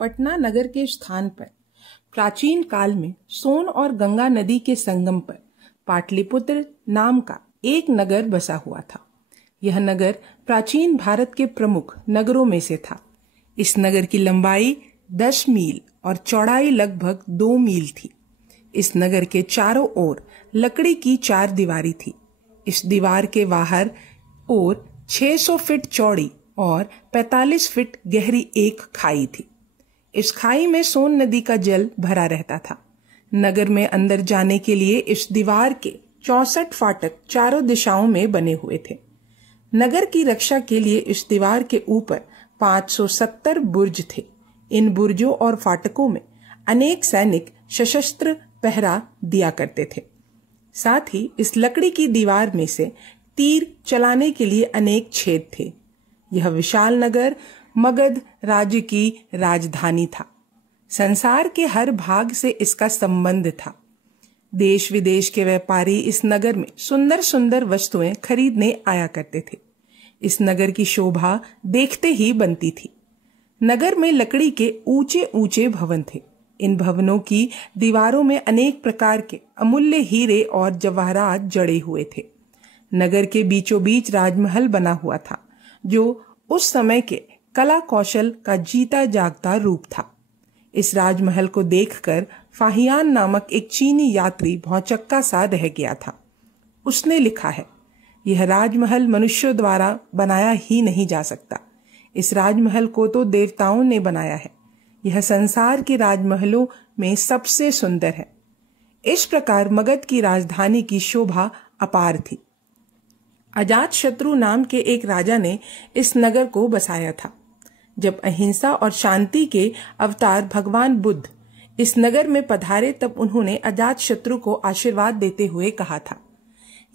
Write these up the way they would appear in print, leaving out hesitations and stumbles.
पटना नगर के स्थान पर प्राचीन काल में सोन और गंगा नदी के संगम पर पाटलिपुत्र नाम का एक नगर बसा हुआ था। यह नगर प्राचीन भारत के प्रमुख नगरों में से था। इस नगर की लंबाई 10 मील और चौड़ाई लगभग 2 मील थी। इस नगर के चारों ओर लकड़ी की 4 दीवारी थी। इस दीवार के बाहर ओर 600 फीट चौड़ी और 45 फीट गहरी एक खाई थी। इस खाई में सोन नदी का जल भरा रहता था। नगर में अंदर जाने के लिए इस दीवार के 64 फाटक चारों दिशाओं में बने हुए थे। नगर की रक्षा के लिए इस दीवार के ऊपर 570 बुर्ज थे। इन बुर्जों और फाटकों में अनेक सैनिक सशस्त्र पहरा दिया करते थे। साथ ही इस लकड़ी की दीवार में से तीर चलाने के लिए अनेक छेद थे। यह विशाल नगर मगध राज्य की राजधानी था। संसार के हर भाग से इसका संबंध था। देश विदेश के व्यापारी इस नगर में सुंदर सुंदर वस्तुएं खरीदने आया करते थे। इस नगर की शोभा देखते ही बनती थी। नगर में लकड़ी के ऊंचे ऊंचे भवन थे। इन भवनों की दीवारों में अनेक प्रकार के अमूल्य हीरे और जवाहरात जड़े हुए थे। नगर के बीचों बीच राजमहल बना हुआ था, जो उस समय के कला कौशल का जीता जागता रूप था। इस राजमहल को देखकर फाहियान नामक एक चीनी यात्री भौचक्का सा रह गया था। उसने लिखा है, यह राजमहल मनुष्यों द्वारा बनाया ही नहीं जा सकता। इस राजमहल को तो देवताओं ने बनाया है। यह संसार के राजमहलों में सबसे सुंदर है। इस प्रकार मगध की राजधानी की शोभा अपार थी। अजातशत्रु नाम के एक राजा ने इस नगर को बसाया था। जब अहिंसा और शांति के अवतार भगवान बुद्ध इस नगर में पधारे, तब उन्होंने अजातशत्रु को आशीर्वाद देते हुए कहा था,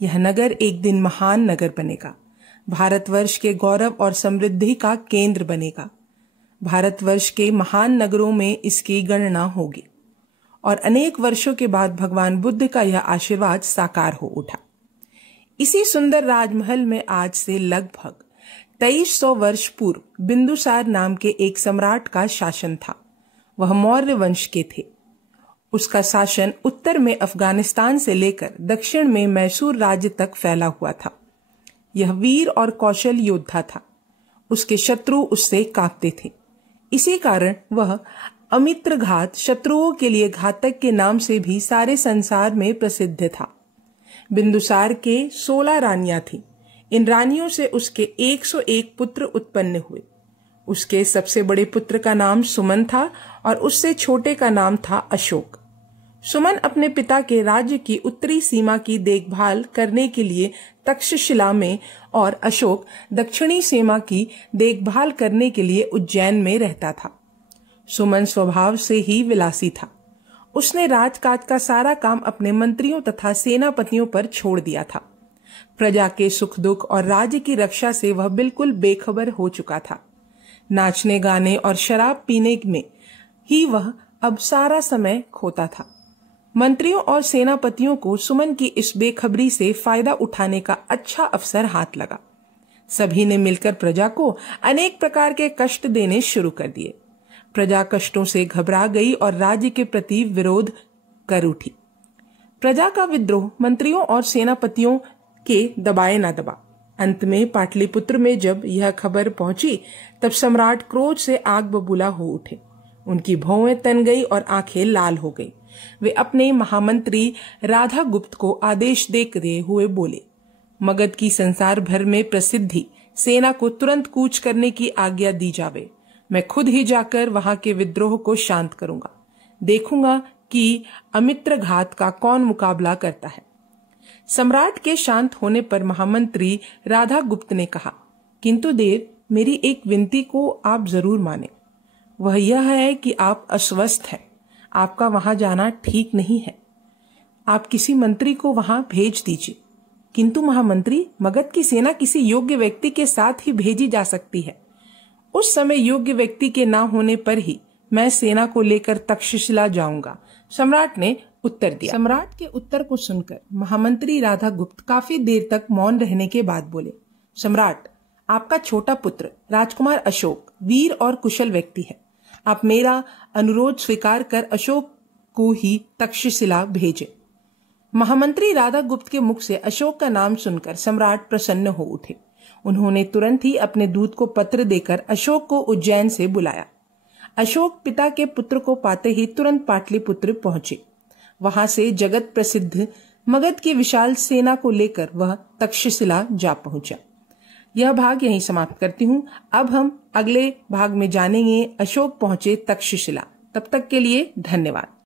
यह नगर एक दिन महान नगर बनेगा, भारतवर्ष के गौरव और समृद्धि का केंद्र बनेगा। भारतवर्ष के महान नगरों में इसकी गणना होगी। और अनेक वर्षों के बाद भगवान बुद्ध का यह आशीर्वाद साकार हो उठा। इसी सुंदर राजमहल में आज से लगभग 2300 वर्ष पूर्व बिंदुसार नाम के एक सम्राट का शासन था। वह मौर्य वंश के थे। उसका शासन उत्तर में अफगानिस्तान से लेकर दक्षिण में मैसूर राज्य तक फैला हुआ था। यह वीर और कौशल योद्धा था। उसके शत्रु उससे कांपते थे। इसी कारण वह अमित्रघात, शत्रुओं के लिए घातक के नाम से भी सारे संसार में प्रसिद्ध था। बिंदुसार के 16 रानियां थीं। इन रानियों से उसके 101 पुत्र उत्पन्न हुए। उसके सबसे बड़े पुत्र का नाम सुमन था और उससे छोटे का नाम था अशोक। सुमन अपने पिता के राज्य की उत्तरी सीमा की देखभाल करने के लिए तक्षशिला में और अशोक दक्षिणी सीमा की देखभाल करने के लिए उज्जैन में रहता था। सुमन स्वभाव से ही विलासी था। उसने राजकाज का सारा काम अपने मंत्रियों तथा सेनापतियों पर छोड़ दिया था। प्रजा के सुख दुख और राज्य की रक्षा से वह बिल्कुल बेखबर हो चुका था। नाचने गाने और शराब पीने में ही वह अब सारा समय खोता था। मंत्रियों और सेनापतियों को सुमन की इस बेखबरी से फायदा उठाने का अच्छा अवसर हाथ लगा। सभी ने मिलकर प्रजा को अनेक प्रकार के कष्ट देने शुरू कर दिए। प्रजा कष्टों से घबरा गई और राज्य के प्रति विरोध कर उठी। प्रजा का विद्रोह मंत्रियों और सेनापतियों के दबाए ना दबा। अंत में पाटलिपुत्र में जब यह खबर पहुंची, तब सम्राट क्रोध से आग बबूला हो उठे। उनकी भौहें तन गई और आंखें लाल हो गई। वे अपने महामंत्री राधा गुप्त को आदेश देते हुए बोले, मगध की संसार भर में प्रसिद्धि सेना को तुरंत कूच करने की आज्ञा दी जावे। मैं खुद ही जाकर वहां के विद्रोह को शांत करूंगा। देखूंगा कि अमित्रघात का कौन मुकाबला करता है। सम्राट के शांत होने पर महामंत्री राधा गुप्त ने कहा, किंतु देव, मेरी एक विनती को आप जरूर माने। वह यह है कि आप अस्वस्थ हैं। आपका वहां जाना ठीक नहीं है। आप किसी मंत्री को वहां भेज दीजिए। किंतु महामंत्री, मगध की सेना किसी योग्य व्यक्ति के साथ ही भेजी जा सकती है। उस समय योग्य व्यक्ति के ना होने पर ही मैं सेना को लेकर तक्षशिला जाऊंगा, सम्राट ने उत्तर दिया। सम्राट के उत्तर को सुनकर महामंत्री राधा गुप्त काफी देर तक मौन रहने के बाद बोले, सम्राट, आपका छोटा पुत्र राजकुमार अशोक वीर और कुशल व्यक्ति है। आप मेरा अनुरोध स्वीकार कर अशोक को ही तक्षशिला भेजें। महामंत्री राधा गुप्त के मुख से अशोक का नाम सुनकर सम्राट प्रसन्न हो उठे। उन्होंने तुरंत ही अपने दूत को पत्र देकर अशोक को उज्जैन से बुलाया। अशोक पिता के पुत्र को पाते ही तुरंत पाटलिपुत्र पहुंचे। वहां से जगत प्रसिद्ध मगध की विशाल सेना को लेकर वह तक्षशिला जा पहुंचा। यह भाग यहीं समाप्त करती हूँ। अब हम अगले भाग में जानेंगे अशोक पहुंचे तक्षशिला। तब तक के लिए धन्यवाद।